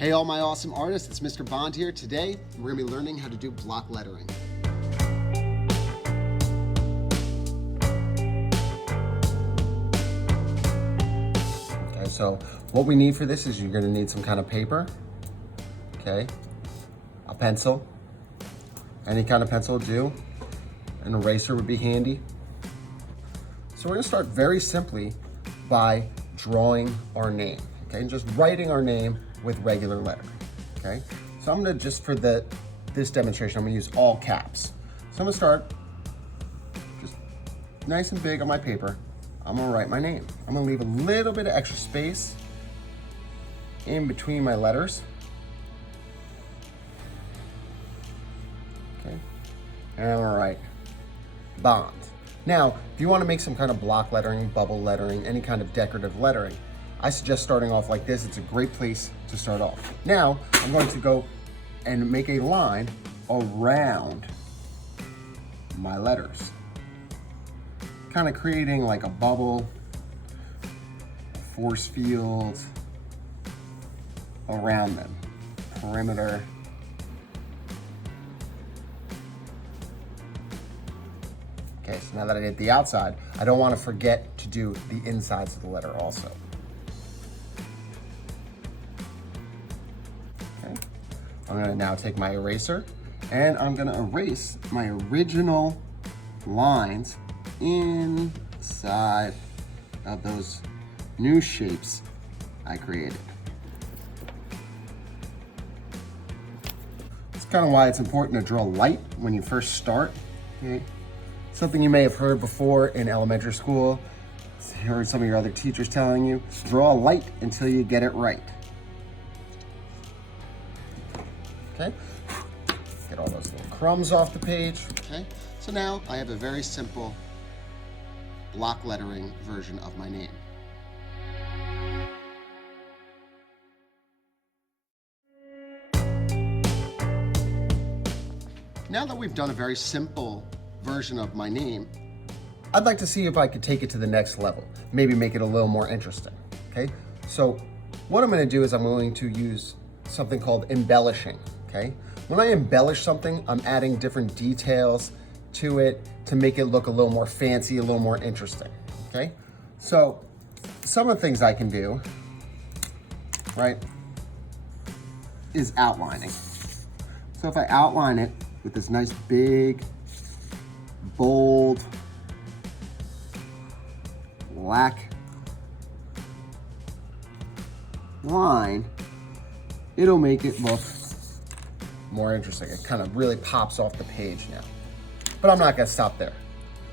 Hey all my awesome artists, it's Mr. Bond here. Today, we're gonna be learning how to do block lettering. Okay, so what we need for this is you're gonna need some kind of paper, okay, a pencil, any kind of pencil will do, an eraser would be handy. So we're gonna start very simply by drawing our name, okay, and just writing our name with regular lettering, okay? So I'm gonna, just for this demonstration, I'm gonna use all caps. So I'm gonna start just nice and big on my paper. I'm gonna write my name. I'm gonna leave a little bit of extra space in between my letters. Okay, and I'm gonna write Bond. Now, if you wanna make some kind of block lettering, bubble lettering, any kind of decorative lettering, I suggest starting off like this. It's a great place to start off. Now, I'm going to go and make a line around my letters, kind of creating like a bubble, a force field around them, perimeter. Okay, so now that I did the outside, I don't want to forget to do the insides of the letter also. I'm gonna now take my eraser and I'm gonna erase my original lines inside of those new shapes I created. That's kind of why it's important to draw light when you first start. Okay? Something you may have heard before in elementary school, heard some of your other teachers telling you, draw light until you get it right. Okay, get all those little crumbs off the page. Okay, so now I have a very simple block lettering version of my name. Now that we've done a very simple version of my name, I'd like to see if I could take it to the next level, maybe make it a little more interesting. Okay, so what I'm going to do is I'm going to use something called embellishing. Okay, when I embellish something, I'm adding different details to it to make it look a little more fancy, a little more interesting. Okay, so some of the things I can do, right, is outlining. So if I outline it with this nice big, bold, black line, it'll make it look more interesting. It kind of really pops off the page now. But I'm not gonna stop there.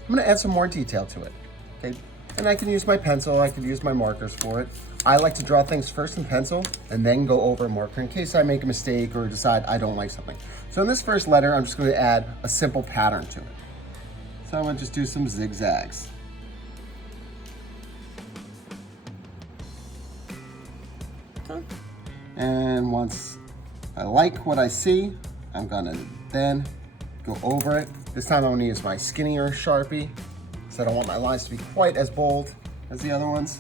I'm gonna add some more detail to it, okay? And I can use my pencil, I can use my markers for it. I like to draw things first in pencil and then go over a marker in case I make a mistake or decide I don't like something. So in this first letter, I'm just gonna add a simple pattern to it. So I'm gonna just do some zigzags. Okay. And once I like what I see, I'm gonna then go over it. This time I'm gonna use my skinnier Sharpie because I don't want my lines to be quite as bold as the other ones.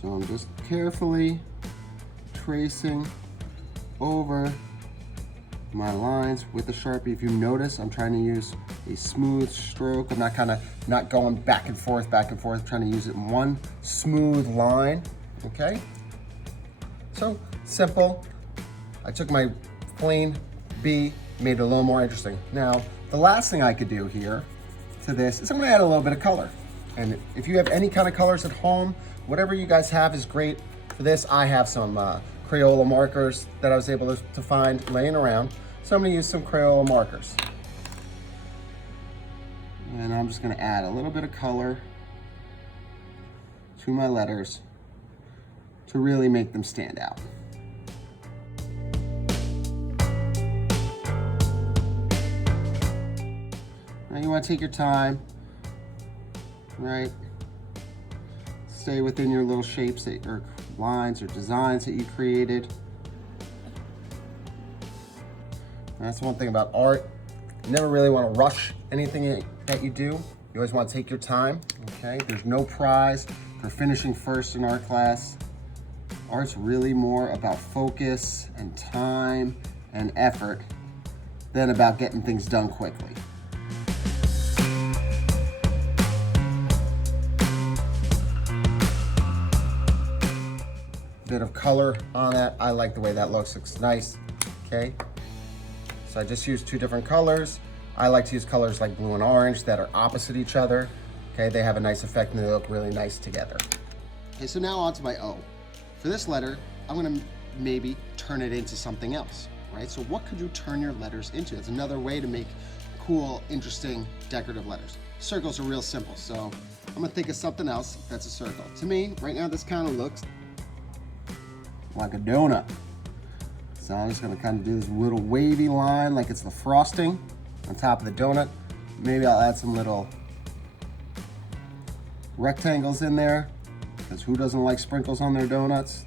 So I'm just carefully tracing over my lines with the Sharpie. If you notice, I'm trying to use a smooth stroke. I'm not going back and forth, trying to use it in one smooth line, okay? So, simple. I took my plain B, made it a little more interesting. Now, the last thing I could do here to this is I'm gonna add a little bit of color. And if you have any kind of colors at home, whatever you guys have is great. For this, I have some Crayola markers that I was able to find laying around. So I'm gonna use some Crayola markers. And I'm just gonna add a little bit of color to my letters to really make them stand out. Now you wanna take your time, right? Stay within your little shapes or lines or designs that you created. And that's one thing about art. You never really want to rush anything that you do. You always want to take your time, okay? There's no prize for finishing first in art class. Art's really more about focus and time and effort than about getting things done quickly. Bit of color on that. I like the way that looks. Looks nice, okay? So I just used two different colors. I like to use colors like blue and orange that are opposite each other. Okay, they have a nice effect and they look really nice together. Okay, so now on to my O. For this letter, I'm gonna maybe turn it into something else, right? So what could you turn your letters into? It's another way to make cool, interesting, decorative letters. Circles are real simple, so I'm gonna think of something else that's a circle. To me, right now, this kind of looks like a donut. So I'm just gonna kind of do this little wavy line like it's the frosting on top of the donut. Maybe I'll add some little rectangles in there, because who doesn't like sprinkles on their donuts,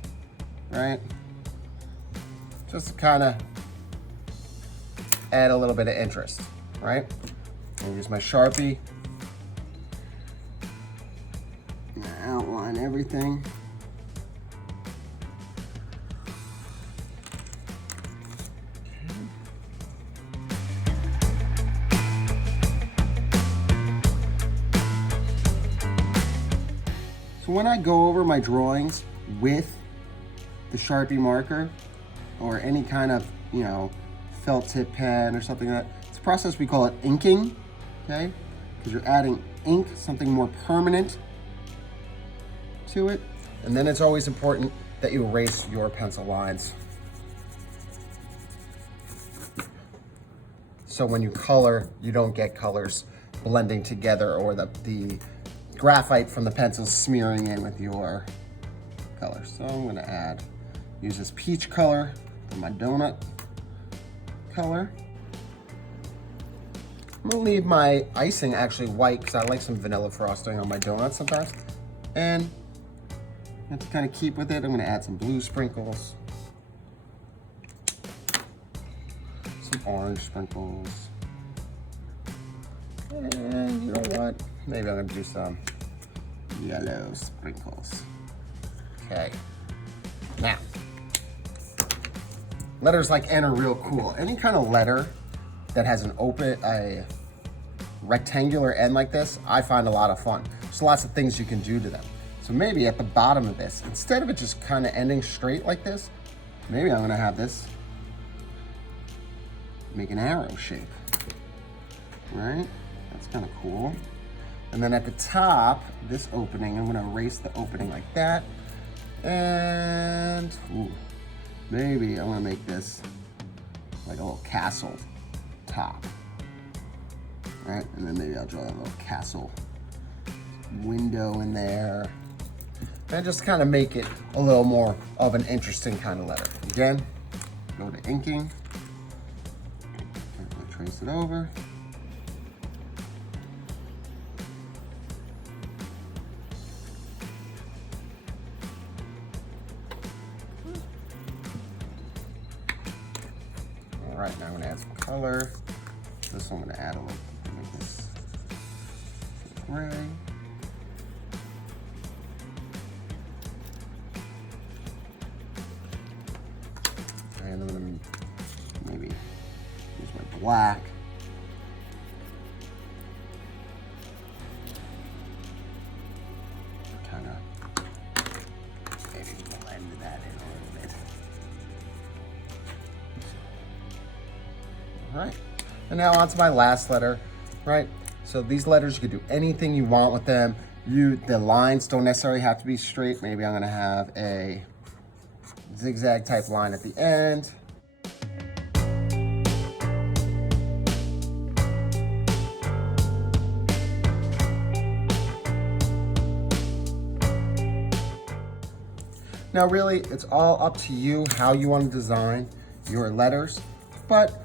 right? Just to kind of add a little bit of interest, right? I'll use my Sharpie and outline everything. So when I go over my drawings with the Sharpie marker or any kind of, felt tip pen or something like that, it's a process we call it inking, okay? Because you're adding ink, something more permanent to it. And then it's always important that you erase your pencil lines. So when you color, you don't get colors blending together or the graphite from the pencil smearing in with your color. So I'm gonna use this peach color for my donut color. I'm gonna leave my icing actually white because I like some vanilla frosting on my donuts sometimes. And to kind of keep with it, I'm gonna add some blue sprinkles, some orange sprinkles, and you know what? Maybe I'm gonna do some yellow sprinkles. Okay. Now, letters like N are real cool. Any kind of letter that has a rectangular N like this, I find a lot of fun. There's lots of things you can do to them. So maybe at the bottom of this, instead of it just kind of ending straight like this, maybe I'm gonna have this make an arrow shape, right? That's kind of cool. And then at the top, this opening, I'm gonna erase the opening like that. And maybe I wanna make this like a little castle top, right? And then maybe I'll draw a little castle window in there. And just kind of make it a little more of an interesting kind of letter. Again, go to inking, trace it over. All right, now I'm gonna add some color. This one I'm gonna add a little, make this gray. And I'm gonna maybe use my black. Kind of maybe blend that in a little bit. All right, and now on to my last letter, right? So these letters, you can do anything you want with them. The lines don't necessarily have to be straight. Maybe I'm gonna have a zigzag type line at the end. Now really, it's all up to you how you want to design your letters, but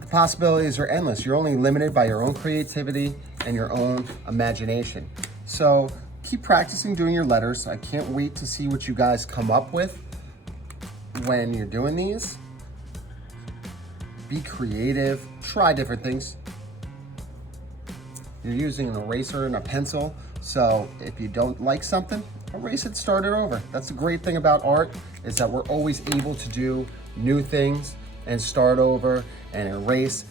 the possibilities are endless. You're only limited by your own creativity and your own imagination. So keep practicing doing your letters. I can't wait to see what you guys come up with when you're doing these. be creative, try different things. You're using an eraser and a pencil, so if you don't like something, erase it, start it over. That's the great thing about art, is that we're always able to do new things and start over and erase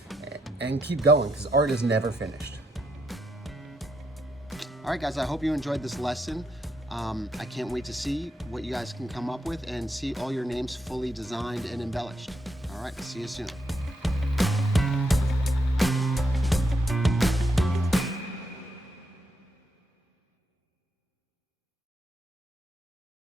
and keep going, because art is never finished. All right, guys, I hope you enjoyed this lesson. I can't wait to see what you guys can come up with and see all your names fully designed and embellished. All right, see you soon.